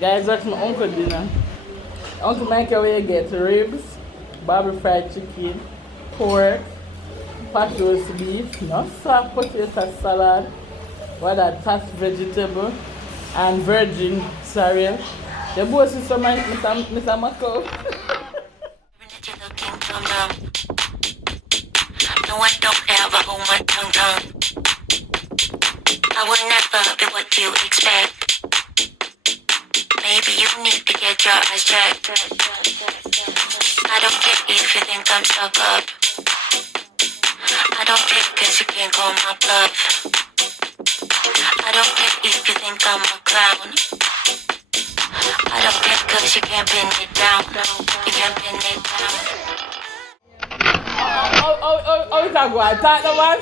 Guys, that's my uncle dinner. Uncle Mike, where you get ribs, barbecue fried chicken, pork, pot roast beef, no soft potato salad, what that tossed vegetable, and virgin cereal. The boss is some Mr. Mako. No, I don't ever hold my tongue. I will never be what you expect. Maybe you need to get your eyes checked. I don't care if you think I'm stuck up. I don't care cause you can't call my bluff. I don't care if you think I'm a clown. I don't care cause you can't pin it down. You can't pin it down. Oh, it's a good talk, no man?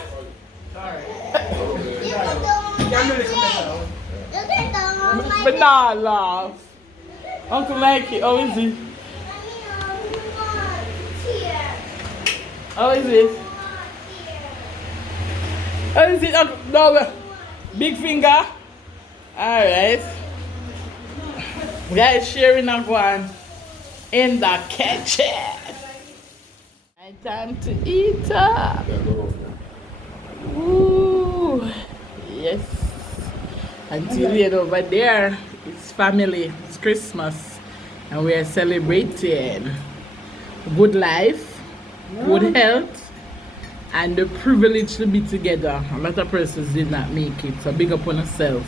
But nah, laugh. Uncle Mikey, how is he? How is it? How is it, Uncle? No, big finger? Alright. Guys, sharing and going in the kitchen. Time to eat up. Ooh, yes. Until over there, it's family, it's Christmas, and we are celebrating good life, good health, and the privilege to be together. A lot of persons did not make it, so big up on yourself.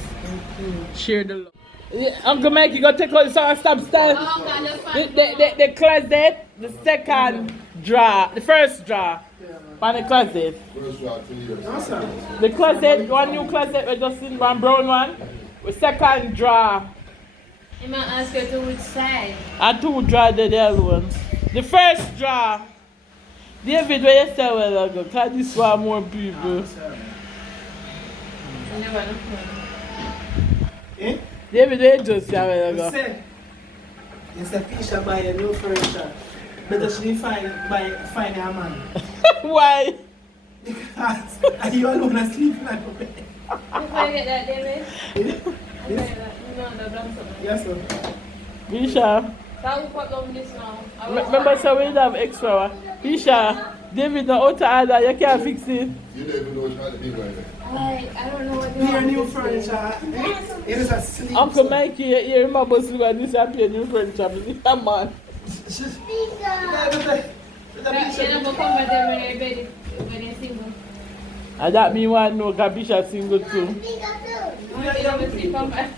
Share the love. Yeah, Uncle Mike, you gotta take out the stop stand. The closet, the second drawer, the first drawer. On the closet. First drawer, 2 years. The closet, one new closet, we just in one brown one. The second drawer. You might ask her to which side. And two drawer the other one. The first drawer. David, where you say well ago? Cause this one more people. I never know. Eh? David, where you just say well You ago? said, it's a Fisher buy a new furniture. Better she didn't find a man. Why? Because you alone asleep in the bed. If I get that, David? If I get that, no, the blank something. Yes, sir. Bisha. That will put down this now. Remember, so we have extra one. Bisha, David, no out of order, you can't fix it. You don't even know what to be right there. I don't know what they Be a want. new furniture. It is a sleep. Uncle Mikey, you remember when this happened, new furniture, but man. You never come with them when you're ready, when you're single. And that mean one no, because Bisha single too. You never sleep on my...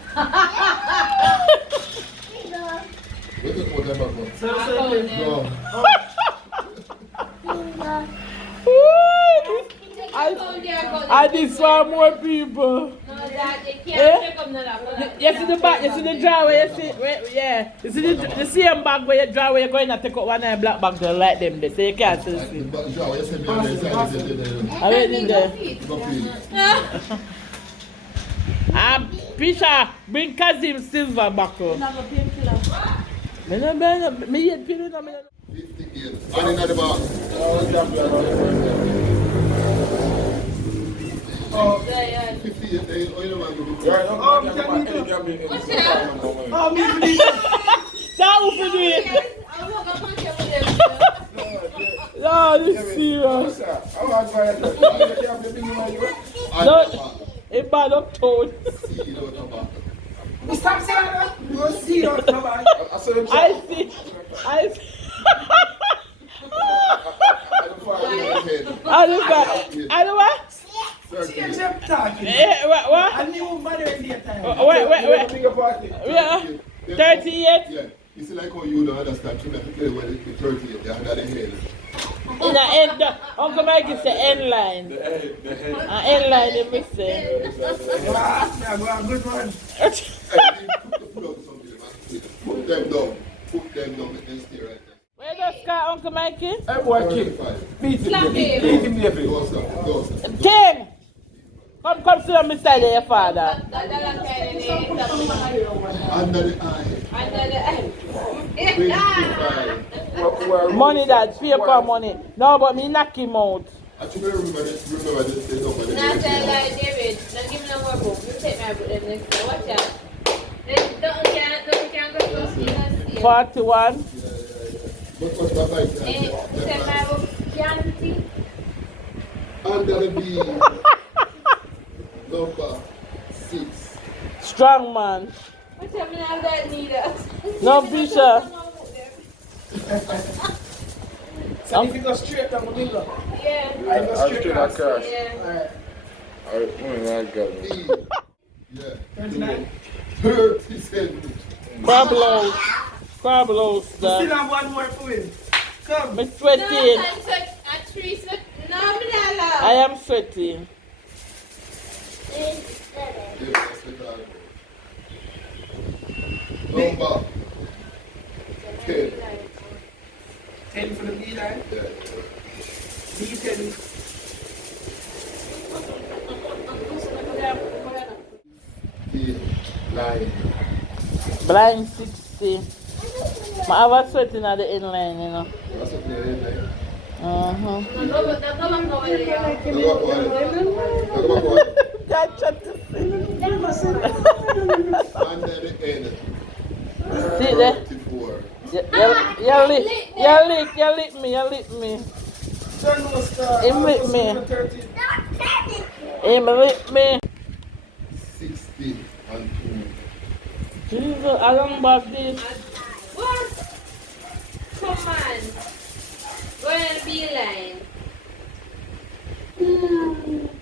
What is what I'm about? So, No. I this one more people. No, that you Eh? can't check up that. You see the back, you see the drawer where you see, yeah. You see the same bag where you draw where you're going to take out one of the black bag to like them there, so you can't still see. But Joe, you said me on the side, I went in there. go feel. Pisha, bring Kazim silver back up. Me yet pin on me. 58. And in the box. oh, 58. Oh, you know, man. oh, me please. That will do it. I'm not going to punch you with them. No, this is serious. And No, it bad up tone. see you know about. Stop saying that. You see your number. I see. I see. I don't what? Change them talking. What? I knew mother in the time. Wait. Yeah. 38? Yeah. You see, like how you don't understand, you have to play with the 38, they under the head. In the end, Uncle Mike is the end line. End line, it makes sense. Good one. Put them down. Put them down and stay right there. Where does Sky, Uncle Mikey? Hey boy, beat him, beat him, David. Go, sir. Go, sir. King! Come sit on beside your father. Under the eye. Money that, paper money. No, but me knock him out. Actually, remember this number. Now say like David, don't give me no more book. You take my book them next time. Watch out. Don't okay. 41. But what's my bike? Say my candy. Under the B. Number 6. Strong man. What time I have that neither? No Bishop. So if you go straight down the window, Yeah. I go straight across. across. Yeah. Alright. I got it. E. Yeah. 39. 37. Crablos. Crablos. Still have one more for him. Come. I'm No, sweating. I took a 3 sweat. No, I'm not I allowed. am sweating. Yeah, that's the card. Number 10. 10 for the B line. Yeah. B10. Nine. Blind 60. I have a sweating at the inline, you know. That's what they're in there. Uh-huh. No, go back over there. Gotcha to see. Under the end. See there? 34. You lick me. Turn was Him with me. 13. Him lick me. 60 and 2. Jesus, I don't about this. What? Come on. Go in the B line.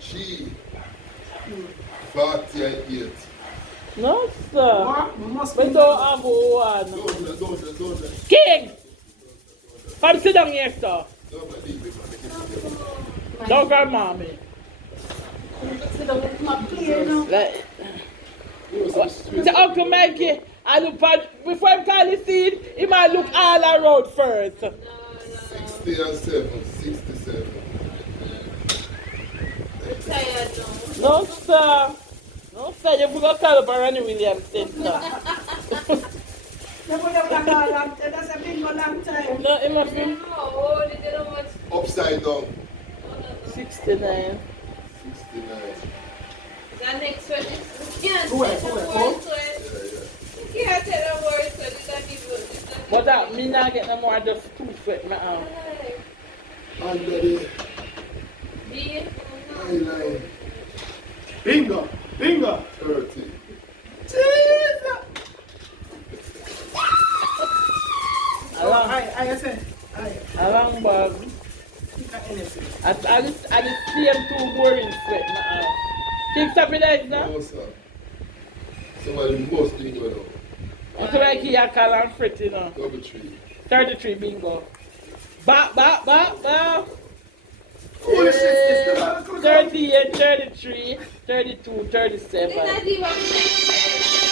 G. 48. No, sir. What? We must We be don't have one. Don't. King! Come sit down here, sir. Don't grab mommy. Like, say Uncle Mikey, I look before I call the seed, he might look all around first. 60 and 7. 67. I'm tired now. No, sir. No, sir, you forgot to call up Ronnie Williams Center. That's a big long time. No, it must be No, oh, they don't want. Upside down. 69. 69. The next one is. You can't Who else? tell the Who word else? to it. You can't tell the word to it. It's not even. But that me not get no more, just 2 sweat my arm. Under the B. line. Bingo. 30. Jesus. Along, I say. I along bag. think I anything. I just see him too boring sweat my arm. Keep stopping that now. No, sir. Somebody most thing going on. It's like he a call and fret, you know. Double 3. 33 bingo. Ba. Foolishness. 38, 33, 32, 37. It's not even next.